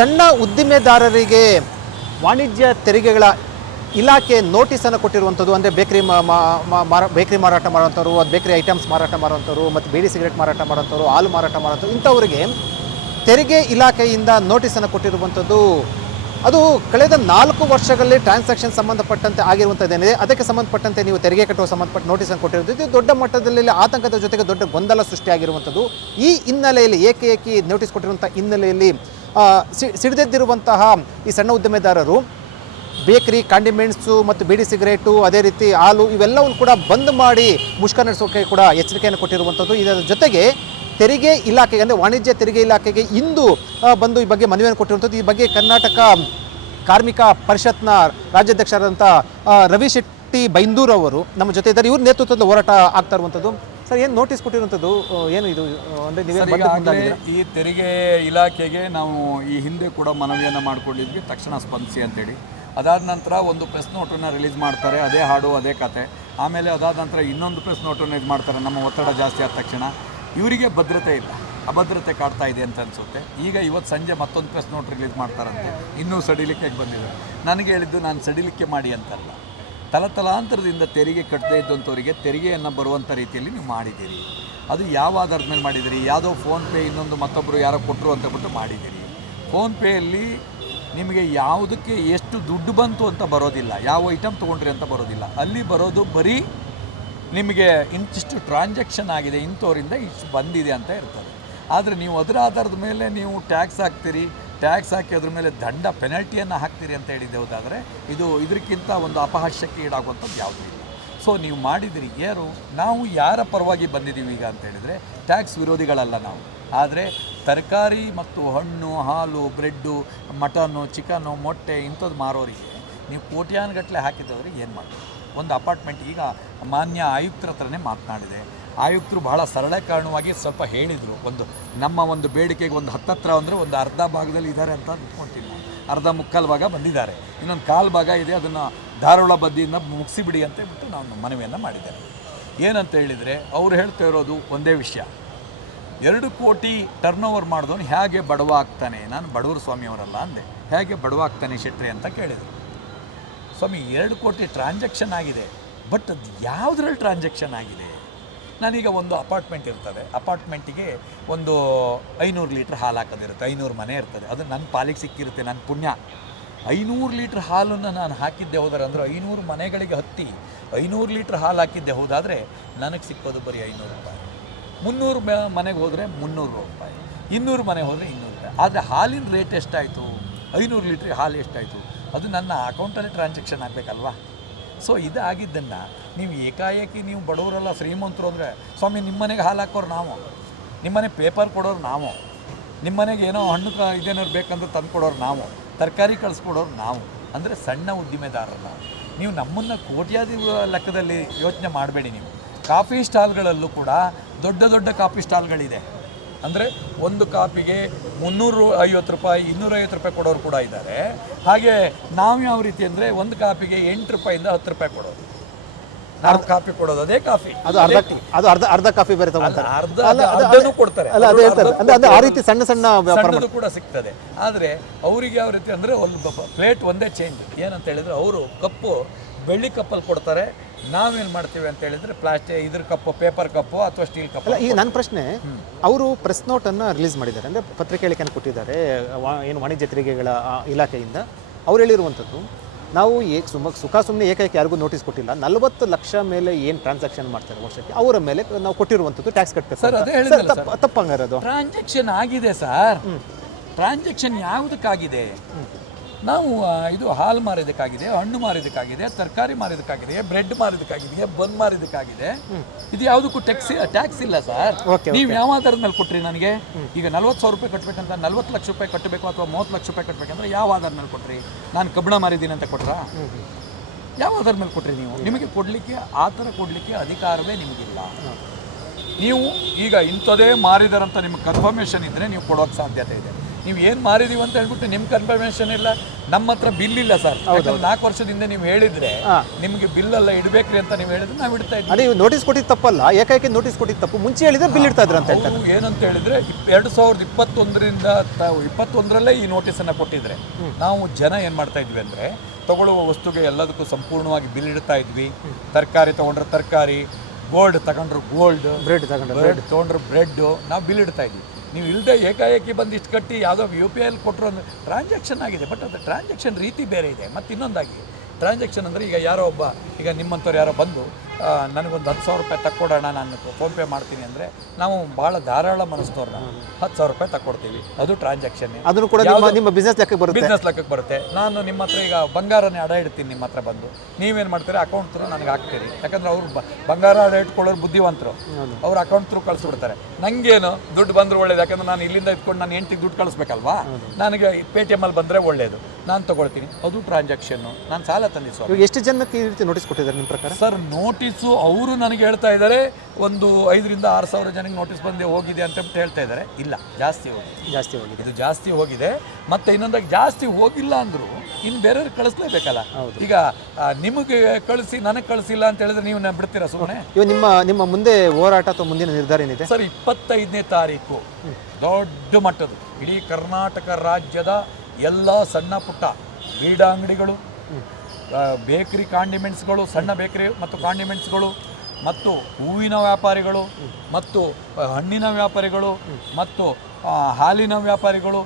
ಸಣ್ಣ ಉದ್ದಿಮೆದಾರರಿಗೆ ವಾಣಿಜ್ಯ ತೆರಿಗೆಗಳ ಇಲಾಖೆ ನೋಟಿಸನ್ನು ಕೊಟ್ಟಿರುವಂಥದ್ದು. ಅಂದರೆ ಬೇಕರಿ ಮಾರ ಬೇಕರಿ ಮಾರಾಟ ಮಾಡುವಂಥವ್ರು, ಅದು ಬೇಕರಿ ಐಟಮ್ಸ್ ಮಾರಾಟ ಮಾಡುವಂಥವ್ರು, ಮತ್ತು ಬೀಡಿ ಸಿಗರೇಟ್ ಮಾರಾಟ ಮಾಡುವಂಥವ್ರು, ಹಾಲು ಮಾರಾಟ ಮಾಡುವಂಥವ್ರು, ಇಂಥವರಿಗೆ ತೆರಿಗೆ ಇಲಾಖೆಯಿಂದ ನೋಟಿಸನ್ನು ಕೊಟ್ಟಿರುವಂಥದ್ದು. ಅದು ಕಳೆದ ನಾಲ್ಕು ವರ್ಷಗಳಲ್ಲಿ ಟ್ರಾನ್ಸಾಕ್ಷನ್ ಸಂಬಂಧಪಟ್ಟಂತೆ ಆಗಿರುವಂಥದ್ದೇನಿದೆ, ಅದಕ್ಕೆ ಸಂಬಂಧಪಟ್ಟಂತೆ ನೀವು ತೆರಿಗೆ ಕಟ್ಟುವ ಸಂಬಂಧಪಟ್ಟ ನೋಟಿಸನ್ನು ಕೊಟ್ಟಿರುವುದು ಇದು ದೊಡ್ಡ ಮಟ್ಟದಲ್ಲಿ ಆತಂಕದ ಜೊತೆಗೆ ದೊಡ್ಡ ಗೊಂದಲ ಸೃಷ್ಟಿಯಾಗಿರುವಂಥದ್ದು. ಈ ಹಿನ್ನೆಲೆಯಲ್ಲಿ ಏಕೆ ಏಕೆ ನೋಟಿಸ್ ಕೊಟ್ಟಿರುವಂಥ ಹಿನ್ನೆಲೆಯಲ್ಲಿ ಸಿಡಿದೆದ್ದಿರುವಂತಹ ಈ ಸಣ್ಣ ಉದ್ಯಮೆದಾರರು, ಬೇಕರಿ ಕಾಂಡಿಮೆಂಟ್ಸು ಮತ್ತು ಬೀಡಿ ಸಿಗರೇಟು, ಅದೇ ರೀತಿ ಹಾಲು, ಇವೆಲ್ಲವನ್ನು ಕೂಡ ಬಂದ್ ಮಾಡಿ ಮುಷ್ಕರ ನಡೆಸೋಕೆ ಕೂಡ ಎಚ್ಚರಿಕೆಯನ್ನು ಕೊಟ್ಟಿರುವಂಥದ್ದು. ಇದರ ಜೊತೆಗೆ ತೆರಿಗೆ ಇಲಾಖೆಗೆ, ಅಂದರೆ ವಾಣಿಜ್ಯ ತೆರಿಗೆ ಇಲಾಖೆಗೆ ಇಂದು ಬಂದು ಈ ಬಗ್ಗೆ ಮನವಿಯನ್ನು ಕೊಟ್ಟಿರುವಂಥದ್ದು. ಈ ಬಗ್ಗೆ ಕರ್ನಾಟಕ ಕಾರ್ಮಿಕ ಪರಿಷತ್ನ ರಾಜ್ಯಾಧ್ಯಕ್ಷರಾದಂಥ ರವಿ ಶೆಟ್ಟಿ ಬೈಂದೂರ್ ಅವರು ನಮ್ಮ ಜೊತೆ ಇದ್ದಾರೆ ಇವ್ರ ನೇತೃತ್ವದ ಹೋರಾಟ ಆಗ್ತಾ ಇರುವಂಥದ್ದು. ಸರ್ ಏನು ನೋಟಿಸ್ ಕೊಟ್ಟಿರುವಂಥದ್ದು? ಏನು ಇದು? ಅಂದರೆ ನೀವೇ ಸರ್, ಈಗಾಗಲೇ? ಈ ತೆರಿಗೆ ಇಲಾಖೆಗೆ ನಾವು ಈ ಹಿಂದೆ ಕೂಡ ಮನವಿಯನ್ನು ಮಾಡಿಕೊಂಡಿದ್ವಿ. ತಕ್ಷಣ ಸ್ಪಂದಿಸಿ ಅಂತೇಳಿ. ಅದಾದ ನಂತರ ಒಂದು ಪ್ರೆಸ್ ನೋಟನ್ನು ರಿಲೀಸ್ ಮಾಡ್ತಾರೆ. ಅದೇ ಹಾಡು ಅದೇ ಕತೆ. ಆಮೇಲೆ ಅದಾದ ನಂತರ ಇನ್ನೊಂದು ಪ್ರೆಸ್ ನೋಟನ್ನು ಇದು ಮಾಡ್ತಾರೆ. ನಮ್ಮ ಒತ್ತಡ ಜಾಸ್ತಿ ಆದ ತಕ್ಷಣ. ಇವರಿಗೆ ಭದ್ರತೆ ಇಲ್ಲ. ಅಭದ್ರತೆ ಕಾಡ್ತಾ ಇದೆ ಅಂತ ಅನಿಸುತ್ತೆ. ಈಗ ಇವತ್ತು ಸಂಜೆ ಮತ್ತೊಂದು ಪ್ರೆಸ್ ನೋಟ್ ರಿಲೀಸ್ ಮಾಡ್ತಾರಂತೆ. ಇನ್ನೂ ಸಡಿಲಿಕ್ಕೆ ಬಂದಿದ್ದಾರೆ. ನನಗೆ ಹೇಳಿದ್ದು ನಾನು ಸಡಿಲಿಕ್ಕೆ ಮಾಡಿ ಅಂತಲ್ಲ. ತಲತಲಾಂತರದಿಂದ ತೆರಿಗೆ ಕಟ್ಟದೇ ಇದ್ದಂಥವರಿಗೆ ತೆರಿಗೆಯನ್ನು ಬರುವಂಥ ರೀತಿಯಲ್ಲಿ ನೀವು ಮಾಡಿದ್ದೀರಿ. ಅದು ಯಾವ ಆಧಾರದ ಮೇಲೆ ಮಾಡಿದ್ದೀರಿ? ಯಾವುದೋ ಫೋನ್ಪೇ ಇನ್ನೊಂದು ಮತ್ತೊಬ್ಬರು ಯಾರೋ ಕೊಟ್ಟರು ಅಂತ ಬಿಟ್ಟು ಮಾಡಿದ್ದೀರಿ. ಫೋನ್ಪೇಯಲ್ಲಿ ನಿಮಗೆ ಯಾವುದಕ್ಕೆ ಎಷ್ಟು ದುಡ್ಡು ಬಂತು ಅಂತ ಬರೋದಿಲ್ಲ. ಯಾವ ಐಟಮ್ ತೊಗೊಂಡ್ರಿ ಅಂತ ಬರೋದಿಲ್ಲ. ಅಲ್ಲಿ ಬರೋದು ಬರೀ ನಿಮಗೆ ಇಂತಿಷ್ಟು ಟ್ರಾನ್ಸಾಕ್ಷನ್ ಆಗಿದೆ ಇಂಥವರಿಂದ ಇಷ್ಟು ಬಂದಿದೆ ಅಂತ ಇರ್ತದೆ. ಆದರೆ ನೀವು ಅದರ ಆಧಾರದ ಮೇಲೆ ನೀವು ಟ್ಯಾಕ್ಸ್ ಹಾಕ್ತೀರಿ ಟ್ಯಾಕ್ಸ್ ಹಾಕಿ ಅದ್ರ ಮೇಲೆ ದಂಡ ಪೆನಲ್ಟಿಯನ್ನು ಹಾಕ್ತೀರಿ ಅಂತ ಹೇಳಿದ್ದೆ ಹೋದಾದರೆ ಇದು ಇದಕ್ಕಿಂತ ಒಂದು ಅಪಹಾಸ್ಯಕ್ಕೆ ಈಡಾಗುವಂಥದ್ದು ಯಾವುದೂ ಇಲ್ಲ. ಸೊ ನೀವು ಮಾಡಿದಿರಿ. ಏರು ನಾವು ಯಾರ ಪರವಾಗಿ ಬಂದಿದ್ದೀವಿ ಈಗ ಅಂತ ಹೇಳಿದರೆ ಟ್ಯಾಕ್ಸ್ ವಿರೋಧಿಗಳಲ್ಲ ನಾವು. ಆದರೆ ತರಕಾರಿ ಮತ್ತು ಹಣ್ಣು, ಹಾಲು, ಬ್ರೆಡ್ಡು, ಮಟನ್ನು, ಚಿಕನ್ನು, ಮೊಟ್ಟೆ ಇಂಥದ್ದು ಮಾರೋರಿಗೆ ನೀವು ಕೋಟ್ಯಾನುಗಟ್ಟಲೆ ಹಾಕಿದ್ದವ್ರಿಗೆ ಏನು ಮಾಡಬೇಕು? ಒಂದು ಅಪಾರ್ಟ್ಮೆಂಟ್ ಈಗ ಮಾನ್ಯ ಆಯುಕ್ತರ ಹತ್ರನೇ ಮಾತನಾಡಿದೆ. ಆಯುಕ್ತರು ಬಹಳ ಸರಳ ಕಾರಣವಾಗಿ ಸ್ವಲ್ಪ ಹೇಳಿದರು. ಒಂದು ನಮ್ಮ ಒಂದು ಬೇಡಿಕೆಗೆ ಒಂದು ಹತ್ತತ್ರ ಅಂದರೆ ಒಂದು ಅರ್ಧ ಭಾಗದಲ್ಲಿ ಇದ್ದಾರೆ ಅಂತ ಅಂದ್ಕೊಳ್ತೀನಿ ಅರ್ಧ ಮುಕ್ಕಾಲು ಭಾಗ ಬಂದಿದ್ದಾರೆ. ಇನ್ನೊಂದು ಕಾಲು ಭಾಗ ಇದೆ, ಅದನ್ನು ಧಾರವಾಡ ಬದ್ದಿಯಿಂದ ಮುಗಿಸಿಬಿಡಿ ಅಂತ ಬಿಟ್ಟು ನಾನು ಮನವಿಯನ್ನು ಮಾಡಿದ್ದೇನೆ ಏನಂತ ಹೇಳಿದರೆ, ಅವ್ರು ಹೇಳ್ತಾ ಇರೋದು ಒಂದೇ ವಿಷಯ. ಎರಡು ಕೋಟಿ ಟರ್ನ್ ಓವರ್ ಮಾಡಿದವನು ಹೇಗೆ ಬಡವ ಆಗ್ತಾನೆ? ನಾನು ಬಡವರ ಸ್ವಾಮಿಯವರಲ್ಲ ಅಂದೆ. ಹೇಗೆ ಬಡವ ಆಗ್ತಾನೆ ಶೆಟ್ರಿ ಅಂತ ಕೇಳಿದರು. ಸ್ವಾಮಿ, ಎರಡು ಕೋಟಿ ಟ್ರಾನ್ಸಾಕ್ಷನ್ ಆಗಿದೆ. ಬಟ್ ಅದು ಯಾವುದ್ರಲ್ಲಿ ಟ್ರಾನ್ಸಾಕ್ಷನ್ ಆಗಿದೆ? ನಾನೀಗ ಒಂದು ಅಪಾರ್ಟ್ಮೆಂಟ್ ಇರ್ತದೆ. ಅಪಾರ್ಟ್ಮೆಂಟಿಗೆ ಒಂದು ಐನೂರು ಲೀಟ್ರ್ ಹಾಲು ಹಾಕೋದಿರುತ್ತೆ. ಐನೂರು ಮನೆ ಇರ್ತದೆ. ಅದು ನನ್ನ ಪಾಲಿಗೆ ಸಿಕ್ಕಿರುತ್ತೆ ನನ್ನ ಪುಣ್ಯ. ಐನೂರು ಲೀಟ್ರ್ ಹಾಲನ್ನು ನಾನು ಹಾಕಿದ್ದೆ ಹೋದರೆ ಅಂದರೆ ಐನೂರು ಮನೆಗಳಿಗೆ ಹತ್ತಿ ಐನೂರು ಲೀಟ್ರ್ ಹಾಲು ಹಾಕಿದ್ದೆ ಹೋದಾದರೆ ನನಗೆ ಸಿಕ್ಕೋದು ಬರೀ ಐನೂರು ರೂಪಾಯಿ. ಮುನ್ನೂರು ಮನೆಗೆ ಹೋದರೆ ಮುನ್ನೂರು ರೂಪಾಯಿ. ಇನ್ನೂರು ಮನೆಗೆ ಹೋದರೆ ಇನ್ನೂರು ರೂಪಾಯಿ. ಆದರೆ ಹಾಲಿನ ರೇಟ್ ಎಷ್ಟಾಯಿತು? ಐನೂರು ಲೀಟ್ರಿಗೆ ಹಾಲು ಎಷ್ಟಾಯಿತು? ಅದು ನನ್ನ ಅಕೌಂಟಲ್ಲಿ ಟ್ರಾನ್ಸಾಕ್ಷನ್ ಆಗಬೇಕಲ್ವಾ? ಸೊ ಇದಾಗಿದ್ದನ್ನು ನೀವು ಏಕಾಏಕಿ ನೀವು ಬಡವರೆಲ್ಲ ಶ್ರೀಮಂತರು ಅಂದರೆ ಸ್ವಾಮಿ, ನಿಮ್ಮನೆಗೆ ಹಾಲು ಹಾಕೋರು ನಾವು. ನಿಮ್ಮನೆ ಪೇಪರ್ ಕೊಡೋರು ನಾವು. ನಿಮ್ಮನೆಗೆ ಏನೋ ಹಣ್ಣು ಕ ಇದೇನಾದ್ರು ಬೇಕಂದ್ರೆ ತಂದು ಕೊಡೋರು ನಾವು. ತರಕಾರಿ ಕಳಿಸ್ಕೊಡೋರು ನಾವು. ಅಂದರೆ ಸಣ್ಣ ಉದ್ದಿಮೆದಾರರು ನಾವು ನೀವು ನಮ್ಮನ್ನು ಕೋಟ್ಯಾದಿ ಲೆಕ್ಕದಲ್ಲಿ ಯೋಚನೆ ಮಾಡಬೇಡಿ ನೀವು. ಕಾಫಿ ಸ್ಟಾಲ್ಗಳಲ್ಲೂ ಕೂಡ ದೊಡ್ಡ ದೊಡ್ಡ ಕಾಫಿ ಸ್ಟಾಲ್ಗಳಿದೆ. ಅಂದರೆ ಒಂದು ಕಾಪಿಗೆ ಮುನ್ನೂರು ಐವತ್ತು ರೂಪಾಯಿ ಇನ್ನೂರೈವತ್ತು ರೂಪಾಯಿ ಕೊಡೋರು ಕೂಡ ಇದ್ದಾರೆ. ಹಾಗೆ ನಾವು ಯಾವ ರೀತಿ ಅಂದರೆ ಒಂದು ಕಾಪಿಗೆ ಎಂಟು ರೂಪಾಯಿಂದ ಹತ್ತು ರೂಪಾಯಿ ಕೊಡೋದು. ಅರ್ಧ ಕಾಫಿ ಕೊಡೋದು ಅದೇ ಕಾಫಿ. ಅದು ಅರ್ಧ ಅದು ಅರ್ಧ ಅರ್ಧ ಕಾಫಿ ಬೇರೆ ತಗೊಂತಾರೆ. ಅರ್ಧ ಕೊಡ್ತಾರೆ. ಅಲ್ಲ ಅದೇ ಹೇಳ್ತಾರೆ. ಅಂದ್ರೆ ಅದು ಆ ರೀತಿ ಸಣ್ಣ ಸಣ್ಣ ವ್ಯಾಪಾರ ಕೂಡ ಸಿಗ್ತದೆ. ಆದರೆ ಅವರಿಗೆ ಯಾವ ರೀತಿ ಅಂದರೆ ಒಂದು ಪ್ಲೇಟ್ ಒಂದೇ ಚೇಂಜ್ ಏನಂತ ಹೇಳಿದ್ರೆ ಅವರು ಕಪ್ಪು ಬೆಳ್ಳಿ ಕಪ್ಪಲ್ಲಿ ಕೊಡ್ತಾರೆ ನಾವೇನು ಮಾಡ್ತೀವಿ ಅಂತ ಹೇಳಿದ್ರೆ ಪ್ಲಾಸ್ಟಿಕ್ ಇದ್ರ ಕಪ್ಪು ಪೇಪರ್ ಕಪ್ಪು ಅಥವಾ ಸ್ಟೀಲ್ ಕಪ್ ಅಲ್ಲ ಈಗ ನನ್ನ ಪ್ರಶ್ನೆ ಅವರು ಪ್ರೆಸ್ ನೋಟನ್ನು ರಿಲೀಸ್ ಮಾಡಿದ್ದಾರೆ. ಅಂದರೆ ಪತ್ರಿಕೆ ಹೇಳಿಕೆಯನ್ನು ಕೊಟ್ಟಿದ್ದಾರೆ ವಾ- ಏನು ವಾಣಿಜ್ಯ ತೆರಿಗೆಗಳ ಆ, ಇಲಾಖೆಯಿಂದ ಅವ್ರು ಹೇಳಿರುವಂಥದ್ದು ನಾವು ಏಕ್ ಸುಮ್ಮ ಸುಖ ಸುಮ್ಮನೆ ಏಕೈಕ ಯಾರಿಗೂ ನೋಟಿಸ್ ಕೊಟ್ಟಿಲ್ಲ ನಲವತ್ತು ಲಕ್ಷ ಮೇಲೆ ಏನು ಟ್ರಾನ್ಸಾಕ್ಷನ್ ಮಾಡ್ತಾರೆ ವರ್ಷಕ್ಕೆ ಅವರ ಮೇಲೆ ನಾವು ಕೊಟ್ಟಿರುವಂಥದ್ದು ಟ್ಯಾಕ್ಸ್ ಕಟ್ಟಬೇಕು ಸರ್. ಅದೇ ಹೇಳಿದ್ನಲ್ಲ ಸರ್, ತಪ್ಪ- ತಪ್ಪಂಗಾರೆ ಅದು ಟ್ರಾನ್ಸಾಕ್ಷನ್ ಆಗಿದೆ ಸರ್. ಟ್ರಾನ್ಸಾಕ್ಷನ್ ಯಾವುದಕ್ಕಾಗಿದೆ? ನಾವು ಇದು ಹಾಲು ಮಾರೋದಕ್ಕಾಗಿದೆ ಹಣ್ಣು ಮಾರಿದಕ್ಕಾಗಿದೆ ತರಕಾರಿ ಮಾರಿದಕ್ಕಾಗಿದೆ ಬ್ರೆಡ್ ಮಾರಿದಕ್ಕಾಗಿದೆ ಬನ್ ಮಾರಿದಕ್ಕಾಗಿದೆ. ಇದು ಯಾವುದಕ್ಕೂ ಟ್ಯಾಕ್ಸ್ ಟ್ಯಾಕ್ಸ್ ಇಲ್ಲ ಸರ್. ನೀವು ಯಾವ ಆಧಾರದ ಮೇಲೆ ಕೊಟ್ರಿ ನನಗೆ? ಈಗ ನಲ್ವತ್ತು ಸಾವಿರ ರೂಪಾಯಿ ಕಟ್ಟಬೇಕಂತ ನಲ್ವತ್ತು ಲಕ್ಷ ರೂಪಾಯಿ ಕಟ್ಟಬೇಕು ಅಥವಾ ಮೂವತ್ತು ಲಕ್ಷ ರೂಪಾಯಿ ಕಟ್ಟಬೇಕಂದ್ರೆ ಯಾವ ಆಧಾರದ ಮೇಲೆ ಕೊಟ್ರಿ? ನಾನು ಕಬ್ಬಣ ಮಾರಿದ್ದೀನಿ ಅಂತ ಕೊಟ್ರಾ? ಯಾವ ಆಧಾರದ ಮೇಲೆ ಕೊಟ್ರಿ ನೀವು? ನಿಮಗೆ ಕೊಡಲಿಕ್ಕೆ ಆ ಥರ ಕೊಡಲಿಕ್ಕೆ ಅಧಿಕಾರವೇ ನಿಮಗಿಲ್ಲ. ನೀವು ಈಗ ಇಂಥದೇ ಮಾರಿದಾರಂತ ನಿಮ್ಗೆ ಕನ್ಫರ್ಮೇಷನ್ ಇದ್ದರೆ ನೀವು ಕೊಡೋಕ್ಕೆ ಸಾಧ್ಯತೆ ಇದೆ. ನೀವು ಏನು ಮಾರಿದೀವಿ ಅಂತ ಹೇಳ್ಬಿಟ್ಟು ನಿಮ್ಮ ಕನ್ಫರ್ಮೇಷನ್ ಇಲ್ಲ ನಮ್ಮ ಹತ್ರ ಬಿಲ್ ಇಲ್ಲ ಸರ್ ನಾಲ್ಕು ವರ್ಷದಿಂದ ನೀವು ಹೇಳಿದ್ರೆ. ನಿಮಗೆ ಬಿಲ್ ಎಲ್ಲ ಇಡಬೇಕ್ರಿ ಅಂತ ನೀವು ಹೇಳಿದ್ರೆ ನಾವು ಇಡ್ತಾ ಇದ್ವಿ ಅದೇ ನೋಟಿಸ್ ಕೊಟ್ಟಿದ್ದು ತಪ್ಪಲ್ಲ ಏಕಾಏಕಿ ನೋಟಿಸ್ ಕೊಟ್ಟಿದ್ದು ತಪ್ಪು. ಮುಂಚೆ ಹೇಳಿದ್ರೆ ಬಿಲ್ ಇಡ್ತಾ ಇದ್ರು ಅಂತ ಹೇಳ್ತಾರೆ. ಏನಂತ ಹೇಳಿದ್ರೆ ಎರಡು ಸಾವಿರದ ಇಪ್ಪತ್ತೊಂದರಿಂದ ಇಪ್ಪತ್ತೊಂದರಲ್ಲೇ ಈ ನೋಟಿಸನ್ನು ಕೊಟ್ಟಿದ್ರೆ ನಾವು ಜನ ಏನು ಮಾಡ್ತಾ ಇದ್ವಿ ಅಂದರೆ ತಗೊಳ್ಳುವ ವಸ್ತುಗೆ ಎಲ್ಲದಕ್ಕೂ ಸಂಪೂರ್ಣವಾಗಿ ಬಿಲ್ ಇಡ್ತಾ ಇದ್ವಿ. ತರಕಾರಿ ತೊಗೊಂಡ್ರೆ ತರಕಾರಿ ಗೋಲ್ಡ್ ತಗೊಂಡ್ರು ಗೋಲ್ಡ್ ಬ್ರೆಡ್ ತಗೊಂಡ್ರೆ ಬ್ರೆಡ್ ತೊಗೊಂಡ್ರೆ ಬ್ರೆಡ್ಡು ನಾವು ಬಿಲ್ ಇಡ್ತಾ ಇದ್ವಿ. ನೀವು ಇಲ್ಲದೆ ಏಕಾಏಕಿ ಬಂದು ಇಷ್ಟು ಕಟ್ಟಿ ಯಾವುದೋ ಯು ಪಿ ಐಲಿ ಕೊಟ್ಟರು ಅಂದರೆ ಟ್ರಾನ್ಸಾಕ್ಷನ್ ಆಗಿದೆ. ಬಟ್ ಅದು ಟ್ರಾನ್ಸಾಕ್ಷನ್ ರೀತಿ ಬೇರೆ ಇದೆ. ಮತ್ತು ಇನ್ನೊಂದಾಗಿ ಟ್ರಾನ್ಸಾಕ್ಷನ್ ಅಂದರೆ ಈಗ ಯಾರೋ ಒಬ್ಬ, ಈಗ ನಿಮ್ಮಂಥವ್ರು ಯಾರೋ ಬಂದು ನನಗೊಂದು ಹತ್ತು ಸಾವಿರ ರೂಪಾಯಿ ತಕ್ಕೊಡೋಣ ನಾನು ಫೋನ್ಪೇ ಮಾಡ್ತೀನಿ ಅಂದರೆ ನಾವು ಭಾಳ ಧಾರಾಳ ಮನಸ್ಸಿನವ್ರನ್ನ ನಾವು ಹತ್ತು ಸಾವಿರ ರೂಪಾಯಿ ತಕ್ಕೊಡ್ತೀವಿ. ಅದು ಟ್ರಾನ್ಸಾಕ್ಷನ್ ಅದನ್ನು ಕೂಡ ನಿಮ್ಮ ನಿಮ್ಮ ಬಿಸ್ನೆಸ್ ಲೆಕ್ಕಕ್ಕೆ ಬರುತ್ತೆ. ಬಿಸ್ನೆಸ್ ಲೆಕ್ಕಕ್ಕೆ ಬರುತ್ತೆ. ನಾನು ನಿಮ್ಮ ಹತ್ರ ಈಗ ಬಂಗಾರನೇ ಅಡ ಇಡ್ತೀನಿ ನಿಮ್ಮ ಹತ್ರ ಬಂದು. ನೀವೇನು ಮಾಡ್ತೀರಿ ಅಕೌಂಟ್ ಥ್ರೂ ನನಗೆ ಹಾಕ್ತೀರಿ. ಯಾಕಂದ್ರೆ ಅವ್ರು ಬಂಗಾರ ಅಡ ಇಟ್ಕೊಳ್ಳೋರು ಬುದ್ಧಿವಂತರು. ಅವ್ರ ಅಕೌಂಟ್ ಥ್ರೂ ಕಳಿಸ್ಬಿಡ್ತಾರೆ. ನನಗೇನು ದುಡ್ಡು ಬಂದ್ರೆ ಒಳ್ಳೇದು ಯಾಕಂದ್ರೆ ನಾನು ಇಲ್ಲಿಂದ ಇಟ್ಕೊಂಡು ನಾನು ಹೆಂಡ್ತಿಗೆ ದುಡ್ಡು ಕಳಿಸ್ಬೇಕಲ್ವಾ? ನನಗೆ ಪೇ ಟಿ ಎಮ್ಮಲ್ಲಿ ಬಂದರೆ ಒಳ್ಳೇದು. ನಾನು ತಗೊಳ್ತೀನಿ. ಅದು ಟ್ರಾನ್ಸಾಕ್ಷನ್ನು ನಾನು ಸಾಲ ತಂದಿಸೋ ಎಷ್ಟು ಜನಕ್ಕೆ ಈ ರೀತಿ ನೋಟಿಸ್ ಕೊಟ್ಟಿದ್ದಾರೆ ನಿಮ್ಮ ಪ್ರಕಾರ? ಸರ್ ನೋಟಿಸು ಅವರು ನನಗೆ ಹೇಳ್ತಾ ಇದ್ದಾರೆ ಒಂದು ಐದರಿಂದ ಆರು ಸಾವಿರ ಜನಕ್ಕೆ ನೋಟಿಸ್ ಬಂದು ಹೋಗಿದೆ ಅಂತ ಹೇಳ್ತಾ ಇದ್ದಾರೆ. ಇಲ್ಲ ಜಾಸ್ತಿ ಹೋಗಿದೆ. ಜಾಸ್ತಿ ಹೋಗಿದೆ. ಇದು ಜಾಸ್ತಿ ಹೋಗಿದೆ. ಮತ್ತೆ ಇನ್ನೊಂದಾಗಿ ಜಾಸ್ತಿ ಹೋಗಿಲ್ಲ ಅಂದ್ರು ಇನ್ನು ಬೇರೆಯವ್ರಿಗೆ ಕಳಿಸ್ಲೇಬೇಕಲ್ಲ. ಈಗ ನಿಮಗೆ ಕಳಿಸಿ ನನಗೆ ಕಳಿಸಿಲ್ಲ ಅಂತ ಹೇಳಿದ್ರೆ ನೀವು ನಾನು ಬಿಡ್ತೀರಾ ಸುಮ್ಮನೆ ಇವಾಗ ನಿಮ್ಮ ನಿಮ್ಮ ಮುಂದೆ ಹೋರಾಟ ಅಥವಾ ಮುಂದಿನ ನಿರ್ಧಾರ ಏನಿದೆ? ಸರ್ ಇಪ್ಪತ್ತೈದನೇ ತಾರೀಕು. ದೊಡ್ಡ ಮಟ್ಟದ ಇಡೀ ಕರ್ನಾಟಕ ರಾಜ್ಯದ ಎಲ್ಲ ಸಣ್ಣ ಪುಟ್ಟ ಕ್ರೀಡಾ ಅಂಗಡಿಗಳು ಬೇಕರಿ ಕಾಂಡಿಮೆಂಟ್ಸ್ಗಳು ಸಣ್ಣ ಬೇಕರಿ ಮತ್ತು ಕಾಂಡಿಮೆಂಟ್ಸ್ಗಳು ಮತ್ತು ಹೂವಿನ ವ್ಯಾಪಾರಿಗಳು ಮತ್ತು ಹಣ್ಣಿನ ವ್ಯಾಪಾರಿಗಳು ಮತ್ತು ಹಾಲಿನ ವ್ಯಾಪಾರಿಗಳು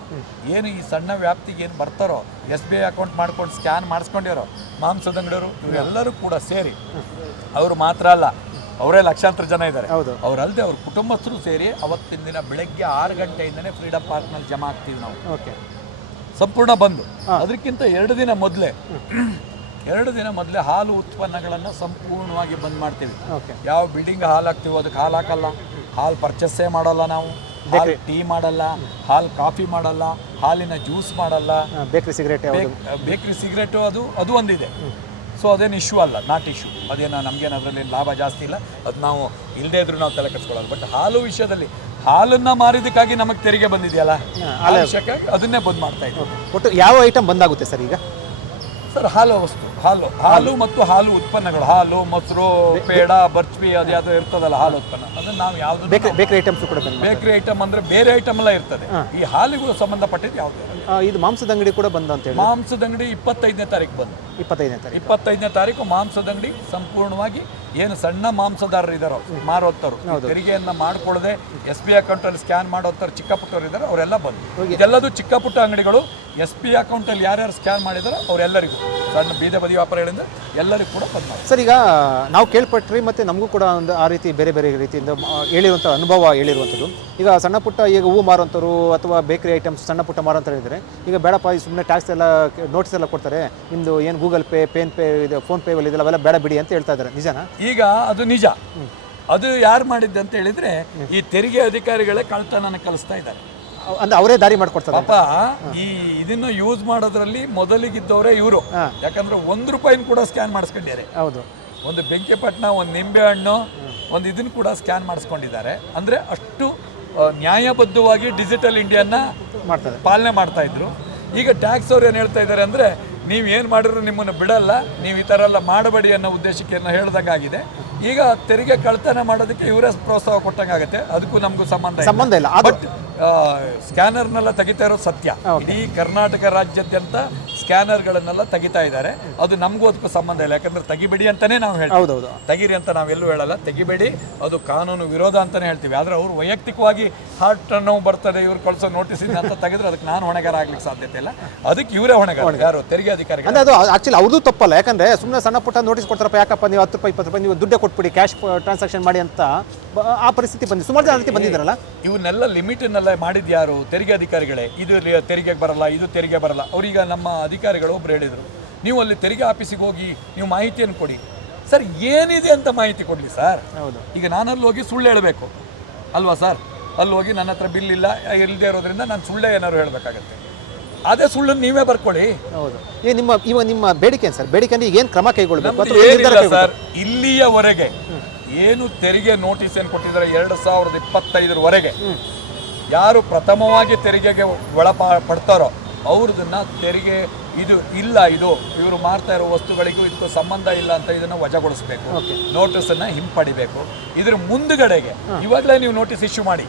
ಏನು ಈ ಸಣ್ಣ ವ್ಯಾಪ್ತಿಗೆ ಏನು ಬರ್ತಾರೋ ಎಸ್ ಬಿ ಐ ಅಕೌಂಟ್ ಮಾಡ್ಕೊಂಡು ಸ್ಕ್ಯಾನ್ ಮಾಡಿಸ್ಕೊಂಡಿರೋ ಮಾಂಸದ ಅಂಗಡಿಯವರು ಇವರೆಲ್ಲರೂ ಕೂಡ ಸೇರಿ ಅವರು ಮಾತ್ರ ಅಲ್ಲ ಅವರೇ ಲಕ್ಷಾಂತರ ಜನ ಇದ್ದಾರೆ. ಹೌದು. ಅವರಲ್ಲದೆ ಅವ್ರ ಕುಟುಂಬಸ್ಥರು ಸೇರಿ ಅವತ್ತಿನ ದಿನ ಬೆಳಗ್ಗೆ ಆರು ಗಂಟೆಯಿಂದನೇ ಫ್ರೀಡಮ್ ಪಾರ್ಕ್ನಲ್ಲಿ ಜಮಾ ಆಗ್ತೀವಿ ನಾವು. ಓಕೆ. ಸಂಪೂರ್ಣ ಬಂದು. ಅದಕ್ಕಿಂತ ಎರಡು ದಿನ ಮೊದಲೇ ಎರಡು ದಿನ ಮೊದಲೇ ಹಾಲು ಉತ್ಪನ್ನಗಳನ್ನು ಸಂಪೂರ್ಣವಾಗಿ ಬಂದ್ ಮಾಡ್ತೀವಿ. ಓಕೆ. ಯಾವ ಬಿಲ್ಡಿಂಗ್ ಹಾಲು ಹಾಕ್ತೀವೋ ಅದಕ್ಕೆ ಹಾಲು ಹಾಕಲ್ಲ. ಹಾಲು ಪರ್ಚೇಸೇ ಮಾಡಲ್ಲ ನಾವು. ಹಾಲು ಟೀ ಮಾಡಲ್ಲ ಹಾಲು ಕಾಫಿ ಮಾಡಲ್ಲ ಹಾಲಿನ ಜ್ಯೂಸ್ ಮಾಡಲ್ಲ. ಬೇಕ್ರಿ ಸಿಗರೇಟ್ ಬೇಕ್ರಿ ಸಿಗರೇಟು ಅದು ಅದು ಒಂದಿದೆ. ಸೊ ಅದೇನು ಇಶ್ಯೂ ಅಲ್ಲ ನಾಟ್ ಇಶ್ಯೂ ಅದೇನು ನಮಗೇನು ಅದರಲ್ಲಿ ಲಾಭ ಜಾಸ್ತಿ ಇಲ್ಲ. ಅದು ನಾವು ಇಲ್ಲದೇ ಇದ್ರೂ ನಾವು ತಲೆ ಕೆಡಿಸ್ಕೊಳ್ಳಲ್ಲ ಬಟ್ ಹಾಲು ವಿಷಯದಲ್ಲಿ ಹಾಲನ್ನ ಮಾರಿದಕ್ಕಾಗಿ ನಮಗೆ ತೆರಿಗೆ ಬಂದಿದೆಯಲ್ಲ? ಅದನ್ನೇ ಬಂದ್ ಮಾಡ್ತಾ ಇದ್ದೀವಿ. ಒಟ್ಟು ಯಾವ ಐಟಮ್ ಬಂದಾಗುತ್ತೆ ಸರ್ ಈಗ? ಸರ್ ಹಾಲು ವಸ್ತು ಹಾಲು ಹಾಲು ಮತ್ತು ಹಾಲು ಉತ್ಪನ್ನಗಳು ಹಾಲು ಮೊಸರು ಪೇಡ ಬರ್ಚಿ ಅದು ಯಾವ್ದೋ ಇರ್ತದಲ್ಲ ಹಾಲು ಉತ್ಪನ್ನ. ಅದನ್ನ ನಾವು ಯಾವ್ದು ಬೇಕರಿ ಬೇಕ್ರಿ ಐಟಮ್ಸ್ ಕೂಡ ಬೇಕರಿ ಐಟಮ್ ಅಂದ್ರೆ ಬೇರೆ ಐಟಮ್ ಎಲ್ಲ ಇರ್ತದೆ. ಈ ಹಾಲಿಗೂ ಸಂಬಂಧಪಟ್ಟಿದ್ದು ಯಾವ್ದು? ಇದು ಮಾಂಸದ ಅಂಗಡಿ ಕೂಡ ಬಂದ ಅಂತ ಹೇಳಿ. ಮಾಂಸದ ಅಂಗಡಿ ಇಪ್ಪತ್ತೈದನೇ ತಾರೀಕು ಬಂದು. ಇಪ್ಪತ್ತೈದನೇ ತಾರೀಕು. ಇಪ್ಪತ್ತೈದನೇ ತಾರೀಕು ಮಾಂಸದ ಅಂಗಡಿ ಸಂಪೂರ್ಣವಾಗಿ ಏನು ಸಣ್ಣ ಮಾಂಸದಾರರು ಇದಾರೋ ಮಾರೋತ್ತರು ತೆರಿಗೆಯನ್ನ ಮಾಡ್ಕೊಳ್ಳದೆ ಎಸ್ ಬಿ ಅಕೌಂಟ್ ಅಲ್ಲಿ ಸ್ಕ್ಯಾನ್ ಮಾಡೋತ್ತರು ಚಿಕ್ಕ ಪುಟ್ಟವ್ರು ಇದ್ದಾರೆ ಅವರೆಲ್ಲ ಬಂದು. ಇದೆಲ್ಲದು ಚಿಕ್ಕ ಪುಟ್ಟ ಅಂಗಡಿಗಳು ಎಸ್ ಪಿ ಅಕೌಂಟಲ್ಲಿ ಯಾರ್ಯಾರು ಸ್ಕ್ಯಾನ್ ಮಾಡಿದಾರೋ ಅವರೆಲ್ಲರಿಗೂ ಸಣ್ಣ ಬೀದ ಬದಿ ವ್ಯಾಪಾರಿಗಳಿಂದ ಎಲ್ಲರಿಗೂ ಕೂಡ ಬಂದ್ ಮಾಡಿ. ಸರ್ ಈಗ ನಾವು ಕೇಳ್ಪಟ್ರಿ ಮತ್ತು ನಮಗೂ ಕೂಡ ಒಂದು ಆ ರೀತಿ ಬೇರೆ ಬೇರೆ ರೀತಿಯಿಂದ ಹೇಳಿರುವಂಥ ಅನುಭವ ಹೇಳಿರುವಂಥದ್ದು. ಈಗ ಸಣ್ಣ ಪುಟ್ಟ ಈಗ ಹೂವು ಮಾರುವಂಥವ್ರು ಅಥವಾ ಬೇಕರಿ ಐಟಮ್ಸ್ ಸಣ್ಣ ಪುಟ್ಟ ಮಾರೋಂಥವ್ರು ಇದ್ದಾರೆ ಈಗ ಬೇಡಪ್ಪ ಸುಮ್ಮನೆ ಟ್ಯಾಕ್ಸ್ ಎಲ್ಲ ನೋಟಿಸ್ ಎಲ್ಲ ಕೊಡ್ತಾರೆ. ನಿಮ್ಮದು ಏನು ಗೂಗಲ್ ಪೇ ಪೇನ್ ಪೇ ಇದು ಫೋನ್ ಪೇ ಇದೆಲ್ಲ ಅವೆಲ್ಲ ಬೇಡ ಬಿಡಿ ಅಂತ ಹೇಳ್ತಾ ಇದ್ದಾರೆ. ನಿಜನಾ? ಈಗ ಅದು ನಿಜ. ಅದು ಯಾರು ಮಾಡಿದ್ದೆ ಅಂತ ಹೇಳಿದರೆ ಈ ತೆರಿಗೆ ಅಧಿಕಾರಿಗಳೇ ಕಳ್ತನನ ಕಲಿಸ್ತಾ ಇದ್ದಾರೆ. ಅಂದ್ರೆ ಅವರೇ ದಾರಿ ಮಾಡ್ಕೊಡ್ತಾರೆ. ಪಾಪ ಈ ಇದನ್ನ ಯೂಸ್ ಮಾಡೋದ್ರಲ್ಲಿ ಮೊದಲಿಗಿದ್ದವರೇ ಇವರು. ಯಾಕಂದ್ರೆ ಒಂದು ರೂಪಾಯಿನ ಕೂಡ ಸ್ಕ್ಯಾನ್ ಮಾಡಿಸ್ಕೊಂಡಿದ್ದಾರೆ. ಹೌದು. ಒಂದು ಬೆಂಕಿಪಟ್ಟಣ ಒಂದು ನಿಂಬೆ ಹಣ್ಣು ಒಂದು ಇದನ್ನು ಕೂಡ ಸ್ಕ್ಯಾನ್ ಮಾಡಿಸ್ಕೊಂಡಿದ್ದಾರೆ. ಅಂದ್ರೆ ಅಷ್ಟು ನ್ಯಾಯಬದ್ಧವಾಗಿ ಡಿಜಿಟಲ್ ಇಂಡಿಯಾನ ಮಾಡ್ತಾರೆ. ಪಾಲನೆ ಮಾಡ್ತಾ ಇದ್ರು. ಈಗ ಟ್ಯಾಕ್ಸ್ ಅವ್ರು ಏನು ಹೇಳ್ತಾ ಇದ್ದಾರೆ ಅಂದ್ರೆ ನೀವು ಏನು ಮಾಡಿದ್ರು ನಿಮ್ಮನ್ನು ಬಿಡಲ್ಲ ನೀವು ಈ ಥರ ಎಲ್ಲ ಮಾಡಬೇಡಿ ಅನ್ನೋ ಉದ್ದೇಶಕ್ಕೆ ಹೇಳ್ದಂಗಾಗಿದೆ. ಈಗ ತೆರಿಗೆ ಕಳ್ತನ ಮಾಡೋದಕ್ಕೆ ಇವರೇ ಪ್ರೋತ್ಸಾಹ ಕೊಟ್ಟಂಗಾಗುತ್ತೆ. ಅದಕ್ಕೂ ನಮಗೂ ಸಂಬಂಧ ಇಲ್ಲ. ಸಂಬಂಧ ಇಲ್ಲ. ಬಟ್ ಸ್ಕ್ಯಾನರ್ನೆಲ್ಲ ತೆಗಿತಾ ಇರೋದು ಸತ್ಯ. ಇಡೀ ಕರ್ನಾಟಕ ರಾಜ್ಯಾದ್ಯಂತ ಸ್ಕ್ಯಾನರ್ಗಳನ್ನೆಲ್ಲ ತೆಗಿತಾ ಇದ್ದಾರೆ. ಅದು ನಮಗೂ ಅದಕ್ಕೂ ಸಂಬಂಧ ಇಲ್ಲ ಯಾಕಂದ್ರೆ ತೆಗಿಬೇಡಿ ಅಂತಾನೆ ನಾವು ಹೇಳ್ತೀವಿ. ತೆಗೀರಿ ಅಂತ ನಾವೆಲ್ಲೂ ಹೇಳಲ್ಲ ತೆಗಿಬೇಡಿ ಅದು ಕಾನೂನು ವಿರೋಧ ಅಂತಾನೆ ಹೇಳ್ತೀವಿ. ಆದರೆ ಅವರು ವೈಯಕ್ತಿಕವಾಗಿ ಹಾರ್ಟ್ ನೋವು ಬರ್ತದೆ ಇವ್ರು ಕಳಿಸೋ ನೋಟಿಸ್ ಇದೆ ಅಂತ ತೆಗೆದ್ರೆ ಅದಕ್ಕೆ ನಾನು ಹೊಣೆಗಾರ ಆಗ್ಲಿಕ್ಕೆ ಸಾಧ್ಯತೆ ಇಲ್ಲ. ಅದಕ್ಕೆ ಇವರೇ ಹೊಣೆಗಾರ ಯಾರು? ತೆರಿಗೆ ಅಂದ್ರೆ ಅದು ಆಕ್ಚುಲಿ ಅವ್ರದ್ದು ತಪ್ಪಲ್ಲ ಯಾಕಂದ್ರೆ ಸುಮ್ಮನೆ ಸಣ್ಣ ಪುಟ್ಟ ನೋಟಿಸ್ ಕೊಡ್ತಾರಪ್ಪ ಯಾಕಪ್ಪ ನೀವು ಹತ್ತು ರೂಪಾಯಿ ಇಪ್ಪತ್ತು ರೂಪಾಯಿ ನೀವು ದುಡ್ಡೇ ಕೊಟ್ಬಿಡಿ ಕ್ಯಾಶ್ ಟ್ರಾನ್ಸಾಕ್ಷನ್ ಮಾಡಿ ಅಂತ ಆ ಪರಿಸ್ಥಿತಿ ಬಂದಿದೆ. ಸುಮಾರು ಜನ ಬಂದಿದ್ದಾರಲ್ಲ? ಇವನ್ನೆಲ್ಲ ಲಿಮಿಟನ್ನೆಲ್ಲ ಮಾಡಿದ್ಯಾರು ತೆರಿಗೆ ಅಧಿಕಾರಿಗಳೇ. ಇದು ತೆರಿಗೆಗೆ ಬರಲ್ಲ ಇದು ತೆರಿಗೆ ಬರಲ್ಲ. ಅವ್ರೀಗ ನಮ್ಮ ಅಧಿಕಾರಿಗಳು ಒಬ್ರು ಹೇಳಿದರು ನೀವು ಅಲ್ಲಿ ತೆರಿಗೆ ಆಫೀಸಿಗೆ ಹೋಗಿ ನೀವು ಮಾಹಿತಿಯನ್ನು ಕೊಡಿ. ಸರ್ ಏನಿದೆ ಅಂತ ಮಾಹಿತಿ ಕೊಡಲಿ ಸರ್? ಹೌದು. ಈಗ ನಾನಲ್ಲಿ ಹೋಗಿ ಸುಳ್ಳು ಹೇಳಬೇಕು. ಅಲ್ವಾ ಸರ್? ಅಲ್ಲಿ ಹೋಗಿ ನನ್ನ ಹತ್ರ ಬಿಲ್ ಇಲ್ಲ ಇಲ್ಲದೆ ಇರೋದ್ರಿಂದ ನಾನು ಸುಳ್ಳೆ ಏನಾದ್ರು ಹೇಳಬೇಕಾಗತ್ತೆ. ಅದೇ ಸುಳ್ಳನ್ನು ನೀವೇ ಬರ್ಕೊಳ್ಳಿ. ಹೌದು. ಈಗ ನಿಮ್ಮ ಇವಾಗ ನಿಮ್ಮ ಬೇಡಿಕೆ ಸರ್? ಬೇಡಿಕೆ ಅಂದ್ರೆ ಏನು ಕ್ರಮ ಕೈಗೊಳ್ಳಬೇಕು ಅಥವಾ ಏನ್ ನಿರ್ಧಾರ ಕೈಗೊಳ್ಬೇಕು? ಸರ್. ಇಲ್ಲಿಯವರೆಗೆ ಏನು ತೆರಿಗೆ ನೋಟಿಸ್ ಏನು ಕೊಟ್ಟಿದ್ದಾರೆ ಎರಡು ಸಾವಿರದ ಇಪ್ಪತ್ತೈದರವರೆಗೆ ಯಾರು ಪ್ರಥಮವಾಗಿ ತೆರಿಗೆಗೆ ಒಳಪ ಪಡ್ತಾರೋ ಅವ್ರದನ್ನ ತೆರಿಗೆ ಇದು ಇಲ್ಲ ಇದು ಇವರು ಮಾರ್ತಾ ಇರೋ ವಸ್ತುಗಳಿಗೂ ಇದಕ್ಕೂ ಸಂಬಂಧ ಇಲ್ಲ ಅಂತ ಇದನ್ನ ವಜಾಗೊಳಿಸಬೇಕು. ಅನ್ನ ಹಿಂಪಡಿಬೇಕು. ಇದ್ರ ಮುಂದುಗಡೆಗೆ ಇವಾಗಲೇ ನೀವು ನೋಟಿಸ್ ಇಶ್ಯೂ ಮಾಡಿ.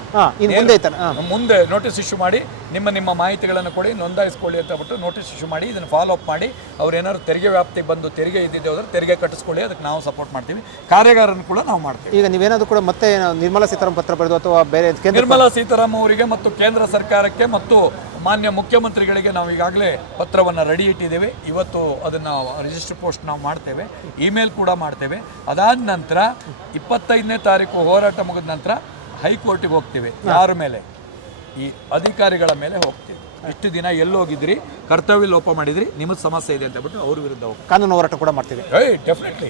ಮುಂದೆ ನೋಟಿಸ್ ಇಶ್ಯೂ ಮಾಡಿ ನಿಮ್ಮ ನಿಮ್ಮ ಮಾಹಿತಿಗಳನ್ನು ಕೊಡಿ ನೋಂದಾಯಿಸ್ಕೊಳ್ಳಿ ಅಂತ ಬಿಟ್ಟು ನೋಟಿಸ್ ಇಶ್ಯೂ ಮಾಡಿ ಇದನ್ನು ಫಾಲೋ ಅಪ್ ಮಾಡಿ ಅವ್ರು ಏನಾದ್ರು ತೆರಿಗೆ ವ್ಯಾಪ್ತಿಗೆ ಬಂದು ತೆರಿಗೆ ಇದ್ದಿದ್ದೆ ಹೋದ್ರೆ ತೆರಿಗೆ ಕಟ್ಟಿಸ್ಕೊಳ್ಳಿ ಅದಕ್ಕೆ ನಾವು ಸಪೋರ್ಟ್ ಮಾಡ್ತೀವಿ. ಕಾರ್ಯಾಗಾರನ ಕೂಡ ನಾವು ಮಾಡ್ತೀವಿ. ಈಗ ನೀವೇನಾದ್ರು ಕೂಡ ಮತ್ತೆ ನಿರ್ಮಲಾ ಸೀತಾರಾಮ್ ಪತ್ರ ಬರೆದು ಅಥವಾ ಬೇರೆ ನಿರ್ಮಲಾ ಸೀತಾರಾಮ್ ಅವರಿಗೆ ಮತ್ತು ಕೇಂದ್ರ ಸರ್ಕಾರಕ್ಕೆ ಮತ್ತು ಮಾನ್ಯ ಮುಖ್ಯಮಂತ್ರಿಗಳಿಗೆ ನಾವು ಈಗಾಗಲೇ ಪತ್ರವನ್ನು ರೆಡಿ ಇಟ್ಟಿದ್ದೇವೆ. ಇವತ್ತು ಅದನ್ನು ರಿಜಿಸ್ಟರ್ ಪೋಸ್ಟ್ ನಾವು ಮಾಡ್ತೇವೆ. ಇಮೇಲ್ ಕೂಡ ಮಾಡ್ತೇವೆ. ಅದಾದ ನಂತರ ಇಪ್ಪತ್ತೈದನೇ ತಾರೀಕು ಹೋರಾಟ ಮುಗಿದ ನಂತರ ಹೈಕೋರ್ಟಿಗೆ ಹೋಗ್ತೀವಿ. ಯಾರ ಮೇಲೆ? ಈ ಅಧಿಕಾರಿಗಳ ಮೇಲೆ ಹೋಗ್ತೀವಿ. ಇಷ್ಟು ದಿನ ಎಲ್ಲೋಗಿದ್ರಿ ಕರ್ತವ್ಯ ಲೋಪ ಮಾಡಿದ್ರಿ ನಿಮಗೆ ಸಮಸ್ಯೆ ಇದೆ ಅಂತ ಬಿಟ್ಟು ಅವ್ರ ವಿರುದ್ಧ ಕಾನೂನು ಹೋರಾಟ ಕೂಡ ಮಾಡ್ತೀವಿ. ಏಯ್ ಡೆಫಿನೆಟ್ಲಿ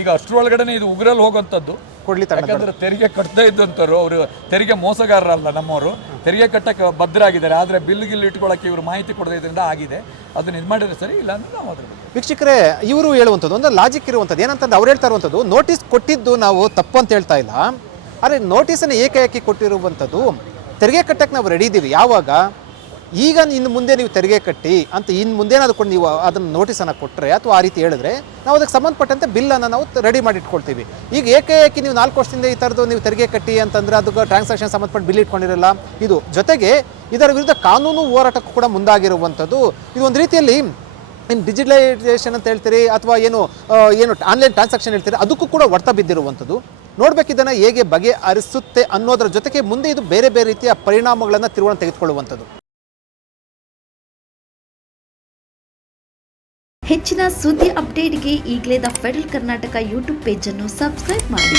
ಈಗ ಅಷ್ಟರೊಳಗಡೆ ಇದು ಉಗ್ರಲ್ಲಿ ಹೋಗುವಂಥದ್ದು. ಕೊಡ್ಲಿ ಯಾಕಂದ್ರೆ ತೆರಿಗೆ ಕಟ್ತಾ ಇದ್ದಂಥವ್ರು ಅವರು ತೆರಿಗೆ ಮೋಸಗಾರರಲ್ಲ ನಮ್ಮವರು. ತೆರಿಗೆ ಕಟ್ಟಕ್ಕೆ ಭದ್ರಾಗಿದ್ದಾರೆ ಆದರೆ ಬಿಲ್ ಗಿಲ್ ಇಟ್ಕೊಳ್ಳೋಕೆ ಇವರು ಮಾಹಿತಿ ಕೊಡದೇ ಇದರಿಂದ ಆಗಿದೆ. ಅದನ್ನ ಇದು ಮಾಡಿದ್ರೆ ಸರಿ ಇಲ್ಲ ಅಂದ್ರೆ ನಾವು ಅದ್ರ ಬಗ್ಗೆ ವೀಕ್ಷಕರೇ ಇವರು ಹೇಳುವಂಥದ್ದು ಒಂದು ಲಾಜಿಕ್ ಇರುವಂಥದ್ದು ಏನಂತಂದ್ರೆ ಅವ್ರು ಹೇಳ್ತಾ ಇರುವಂಥದ್ದು ನೋಟಿಸ್ ಕೊಟ್ಟಿದ್ದು ನಾವು ತಪ್ಪು ಅಂತ ಹೇಳ್ತಾ ಇಲ್ಲ. ಆದರೆ ನೋಟಿಸನ್ನು ಏಕಾಏಕಿ ಕೊಟ್ಟಿರುವಂಥದ್ದು ತೆರಿಗೆ ಕಟ್ಟಕ್ಕೆ ನಾವು ರೆಡಿ ಇದ್ದೀವಿ ಯಾವಾಗ? ಈಗ ಇನ್ನು ಮುಂದೆ ನೀವು ತೆರಿಗೆ ಕಟ್ಟಿ ಅಂತ ಇನ್ನು ಮುಂದೇನಾದ್ರು ಕೊಂಡು ನೀವು ಅದನ್ನು ನೋಟಿಸನ್ನು ಕೊಟ್ಟರೆ ಅಥವಾ ಆ ರೀತಿ ಹೇಳಿದ್ರೆ ನಾವು ಅದಕ್ಕೆ ಸಂಬಂಧಪಟ್ಟಂತೆ ಬಿಲ್ಲನ್ನು ನಾವು ರೆಡಿ ಮಾಡಿ ಇಟ್ಕೊಳ್ತೀವಿ. ಈಗ ಏಕೆ ನೀವು ನಾಲ್ಕು ವರ್ಷದಿಂದ ಈ ಥರದ್ದು ನೀವು ತೆರಿಗೆ ಕಟ್ಟಿ ಅಂತಂದರೆ ಅದಕ್ಕೆ ಟ್ರಾನ್ಸಾಕ್ಷನ್ ಸಂಬಂಧಪಟ್ಟ ಬಿಲ್ ಇಟ್ಕೊಂಡಿರಲ್ಲ. ಇದು ಜೊತೆಗೆ ಇದರ ವಿರುದ್ಧ ಕಾನೂನು ಹೋರಾಟಕ್ಕೂ ಕೂಡ ಮುಂದಾಗಿರುವಂಥದ್ದು. ಇದು ಒಂದು ರೀತಿಯಲ್ಲಿ ಏನು ಡಿಜಿಟಲೈಸೇಷನ್ ಅಂತ ಹೇಳ್ತೀರಿ ಅಥವಾ ಏನು ಏನು ಆನ್ಲೈನ್ ಟ್ರಾನ್ಸಾಕ್ಷನ್ ಹೇಳ್ತೀರಿ, ಅದಕ್ಕೂ ಕೂಡ ಹೊಡ್ತ ಬಿದ್ದಿರುವಂಥದ್ದು. ನೋಡ್ಬೇಕಿದ್ದನ್ನು ಹೇಗೆ ಬಗೆಹರಿಸುತ್ತೆ ಅನ್ನೋದರ ಜೊತೆಗೆ ಮುಂದೆ ಇದು ಬೇರೆ ಬೇರೆ ರೀತಿಯ ಪರಿಣಾಮಗಳನ್ನು ತಿರುವಣ ತೆಗೆದುಕೊಳ್ಳುವಂಥದ್ದು. ಹೆಚ್ಚಿನ ಸುದ್ದಿ ಅಪ್ಡೇಟ್ಗೆ ಈಗಲೇ ದ ಫೆಡರಲ್ ಕರ್ನಾಟಕ ಯೂಟ್ಯೂಬ್ ಪೇಜನ್ನು ಸಬ್ಸ್ಕ್ರೈಬ್ ಮಾಡಿ.